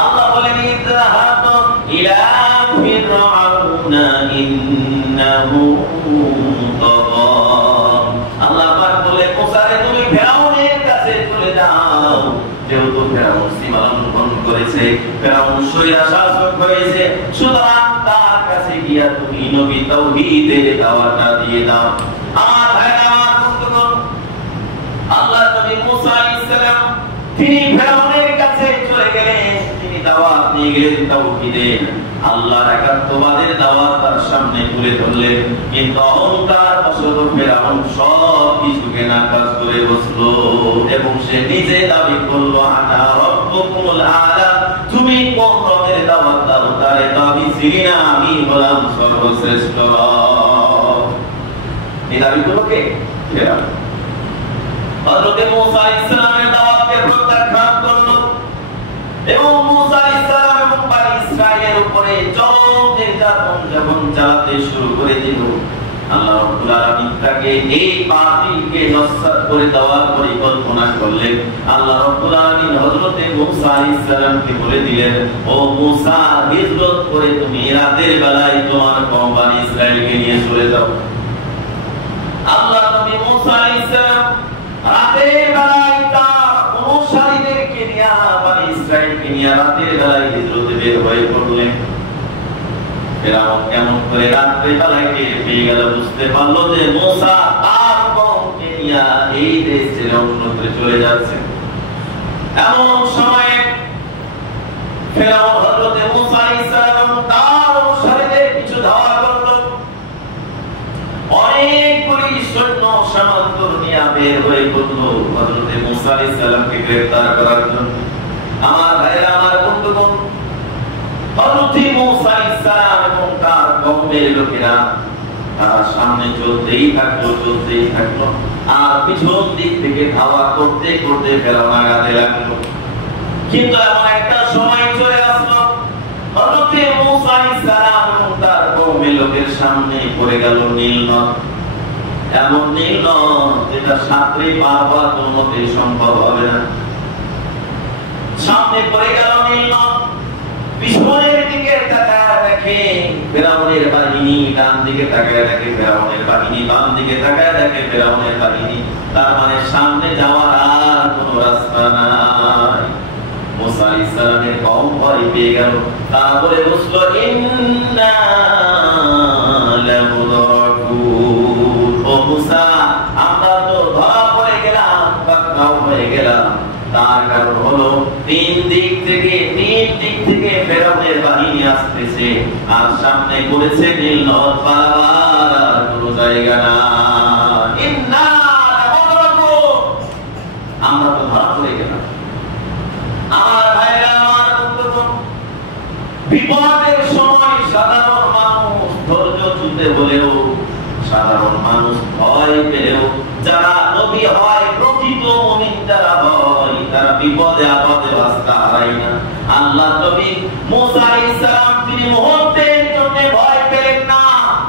আল্লাহ বলেন ইযহাব ইলা ফিরআউনা ইন্নাহু তাগা। আল্লাহ পাক বলে মুসারে তুমি ফিরআউনের কাছে চলে যাও, যেহেতু ফিরআউন সীমা লঙ্ঘন করেছে, ফিরআউন শরীরা শাসক হয়েছে, সুতরাং তার কাছে গিয়া তুমি নবী তাওহীদের দাওয়াতটা দিয়ে দাও। আমার ভাইরা, আমার বন্ধুগণ, আল্লাহ নবী মুসা আলাইহিস সালাম তিনি ফিরআউনের কাছে চলে গেলেন, তিনি দাওয়াত নিয়ে গেলেন তাওহীদের, আল্লাহর একাত্মবাদের দাওয়াত তার সামনে তুলে ধরলেন। কিন্তু অহংকার বশত ফিরআউন সব কিছুকে নাকচ করে বসলো এবং সে নিজে দাবি করলো আনা রাব্বুকুমুল আলা, তুমি কোন রবের দাওয়াত দাও? তারে দাবি ছিল না আমি হলাম সর্বশ্রেষ্ঠ রব। এই দাবি করলো কে? ফিরআউন। হযরত মুসা আলাইহিস সালামের দাওয়াতকে প্রত্যাখ্যান করলো এবং মুসা আলাইহিস সালাম এবং বনি ইসরাইলের উপরে চরম নির্যাতন যখন চালাতে শুরু করে দিল, আল্লাহ রাব্বুল আলামিন তাকে এই বাতিলকে নস্যাৎ করে দেওয়ার পরিকল্পনা করলেন। আল্লাহ রাব্বুল আলামিন হযরত মুসা আলাইহিস সালামকে বলে দিলেন, ও মুসা, হিজরত করে তুমি রাতের বেলায় তোমার কওম বনি ইসরাইলকে নিয়ে চলে যাও। আল্লাহ নবী মুসা আলাইহিস সালাম রাতের বেলায় তার অনুসারীদেরকে নিয়ে বনি ইসরাইলকে নিয়ে রাতের বেলায় হিজরতে বের হয়ে পড়লেন। ফিরআউন কেমন করে রাতের বেলায় পেয়ে গেল, বুঝতে পারলো যে মুসা তার কওমকে নিয়ে এই দেশ ছেড়ে অন্যত্র চলে যাচ্ছে। এমন সময়ে ফিরআউন হযরত মুসা আলাইহিস সালাম তার অনুসারীদের পিছু ধাওয়া করলো, অনেকগুলি সৈন্য সামন্ত নিয়ে বের হয়ে পড়লো হযরত মুসা আলাইহিস সালামকে গ্রেফতার করার জন্য। আমার ভাইরা, আমার বন্ধুগণ, হযরত মুসা আলাইহিস সালাম এবং তার কওমের লোকেরা তারা সামনে চলতেই থাকলো আর পিছন দিক থেকে ধাওয়া করতে করতে ফিরআউন আগাতে লাগলো। কিন্তু এমন একটা সময় চলে আসলো, হযরত মুসা আলাইহিস সালাম এবং তার কওমের লোকের সামনে পড়ে গেল নীল নদ। এমন নীল নদ যেটা সাঁতরে পার হওয়া কোনোমতেই সম্ভব হবে না। সামনে পড়ে গেল নীল নদ, পিছনের দিকে তাকায় দেখে ফিরআউনের বাহিনী, ডান দিকে তাকায় দেখে ফিরআউনের বাহিনী, বাম দিকে তাকায় দেখে ফিরআউনের বাহিনী। তার মানে সামনে যাওয়ার আর কোনো রাস্তা নাই। মুসা আলাইহিস সালামের কওম ভয় পেয়ে গেল, তারা বলে বসলো, ইন্না লামুদরাকুন, ও মুসা, আমরা তো ধরা পড়ে গেলাম, পাকড়াও হয়ে গেলাম। তার কারণ হলো তিন দিক থেকে ফিরআউনের বাহিনী আসতেছে আর সামনে করেছে নীল নদ, পারাবার আর কোনো জায়গা না। ইন্না লামুদরাকুন, আমরা তো ধরা পড়ে গেলাম। আমার ভাইরা, আমার বন্ধুগণ, বিপদের সময় সাধারণ মানুষ ধৈর্য ধরতে বলেও, সাধারণ মানুষ ভয় পেলেও, যারা নবী হয়, প্রকৃত মুমিন যারা হয়, তারা বিপদে আপদে রাস্তা হারায় না। আল্লাহ নবী মুসা আলাইহিস সালাম তিনি মুহূর্তের জন্য ভয় পেলেন না।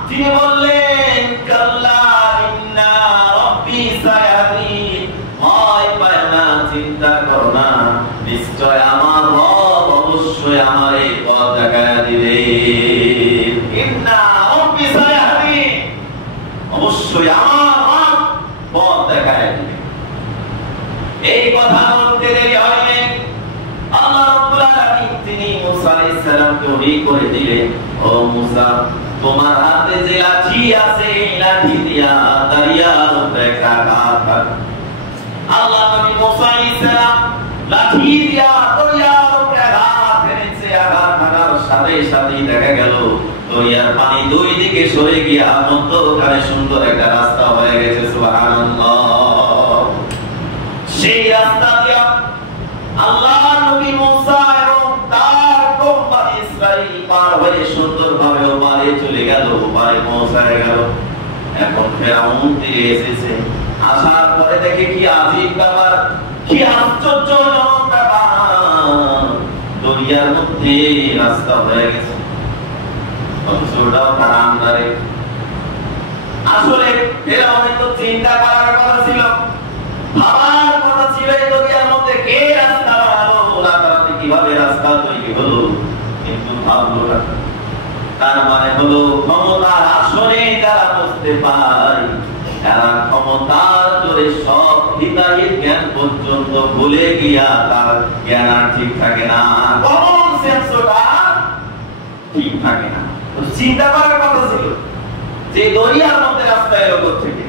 তিনি বললেন, কাল্লা ইন্না রাব্বি সায়াহদিন, ভয় পায় না, চিন্তা করো না, নিশ্চয় আমার রব অবশ্যই আমারে পথ দেখায় দিবে। ইন্না রাব্বি সায়াহদিন, অবশ্যই আমার রব পথ দেখায় দিবে। এই কথা বলতে দেরি হয়নি, আল্লাহ রাব্বুল আলামিন তিনি মুসা আলাইহিস সালামকে ওহী করে দিলেন, ও মুসা, তোমার হাতে যে লাঠি আছে, এই লাঠি দিয়া দরিয়ার উপরে আঘাত কর। আল্লাহ নবী মুসা আলাইহিস সালাম লাঠি দিয়া দরিয়ার উপরে আঘাত করেছে। আঘাত লাগার সাথে সাথে দেখা গেল দরিয়ার পানি দুই দিকে সরে গিয়া মধ্যখানে সুন্দর একটা রাস্তা হয়ে গেছে। সুবহানাল্লাহ। সেই রাস্তা দিয়া আল্লাহ নবী মুসা এবং তার কওম বনি ইসরাইল পার হয়ে সুন্দরভাবে ওপারে চলে গেল, ওপারে পৌঁছায় গেল। এখন ফিরআউন তীরে এসেছে, আসার পরে দেখে কি আজীব ব্যাপার, কি আশ্চর্যজনক ব্যাপার, দরিয়ার মধ্যে রাস্তা হয়ে গেছে। অথচটাও তার আন্দারে। আসলে ফিরআউনের তো চিন্তা করার কথা ছিল, ভাবার কথা ছিল, এই দরিয়ার মধ্যে কে রাস্তা বানালো, রাতারাতি কিভাবে রাস্তা তৈরি হলো, কিন্তু ভাবলো না। তার মানে হলো ক্ষমতার আসনে যারা বসতে পায়, তারা ক্ষমতার জোরে সব হিতাহিত জ্ঞান পর্যন্ত ভুলে গিয়া তার জ্ঞান আর ঠিক থাকে না, কমন সেন্সটা ঠিক থাকে না। তো চিন্তা করার কথা ছিল যে দরিয়ার মধ্যে রাস্তা এলো থেকে,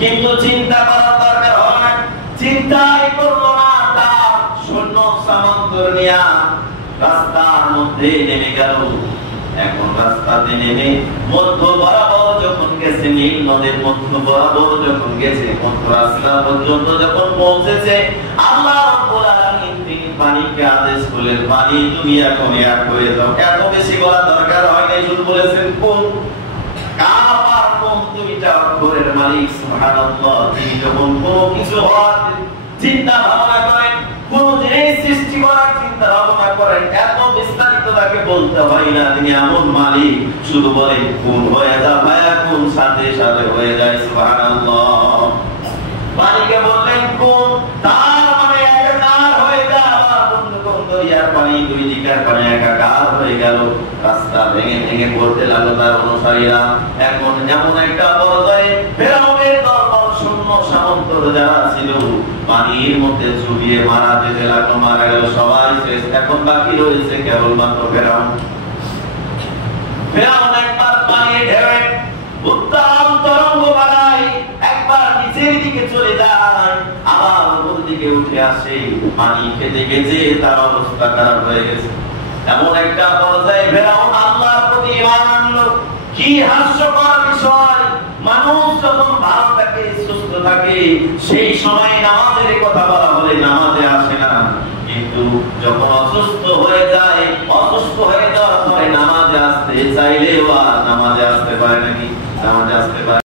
কিন্তু চিন্তা করার দরকার হয়, চিন্তাই করলো না। তার সৈন্য সামন্তর নিয়া রাস্তার মধ্যে নেমে গেল। এখন রাস্তাতে নেমে মধ্য বরাবর যখন গেছে, নীল নদের মধ্য বরাবর যখন গেছে, মধ্য রাস্তা পর্যন্ত যখন পৌঁছেছে, আল্লাহ রাব্বুল আলামিন তিনি পানিকে আদেশ করলেন, পানি তুমি এখন এক হয়ে যাও। এত বেশি বলা দরকার হয় নাই, শুধু বলেছেন কোন। কাফ আর কোন দুইটা অক্ষরের মালিক সুবহানাল্লাহ। তিনি যখন কোনো কিছু হওয়ার চিন্তা ভাবনা করেন, কোন জিনিস সৃষ্টি করার চিন্তা ভাবনা করেন, এত বিস্তারিত তাকে বলতে হয় না। তিনি এমন মালিক, শুধু বলেন কোন হয়ে যা, ভায়া কোন সাথে সাথে হয়ে যায়। সুবহানাল্লাহ। পানিকে বললেন কোন, তার মানে একাকার হয়ে যা। আবার বন্ধুগণ দরিয়ার পানি, দুই দিকের পানি একাকার হয়ে গেল। রাস্তা ভেঙে ভেঙে পড়তে লাগলো তার অনুসারীরা। এখন এমন একটা পর্যায়ে ফেরাউনের দরবার শূন্য সামন্ত যারা ছিল পানির মধ্যে চুবিয়ে মারা যেতে লাগলো, মারা গেল সবাই শেষ। এখন বাকি রয়েছে কেবলমাত্র ফেরাউন। ফেরাউন একবার পানির ঢেউয়ে উত্তাল তরঙ্গ বাড়ায়, একবার নিচের দিকে চলে যায়, আবার উপর দিকে উঠে আসে। পানি খেতে খেতে তার অবস্থা খারাপ হয়ে গেছে। এমন একটা পর্যায়ে ফেরাউন আল্লাহর প্রতি ঈমান আনলো। কি হাস্যকর বিষয়! মানুষ যখন ভালো থাকে, সুস্থ থাকে, সেই সময় নামাজের কথা বলা হলে নামাজে আসে না, কিন্তু যখন অসুস্থ হয়ে যায়, অসুস্থ হয়ে যাওয়ার পরে নামাজে আসতে চাইলেও আর নামাজে আসতে পারে নাকি? নামাজে আসতে পারে।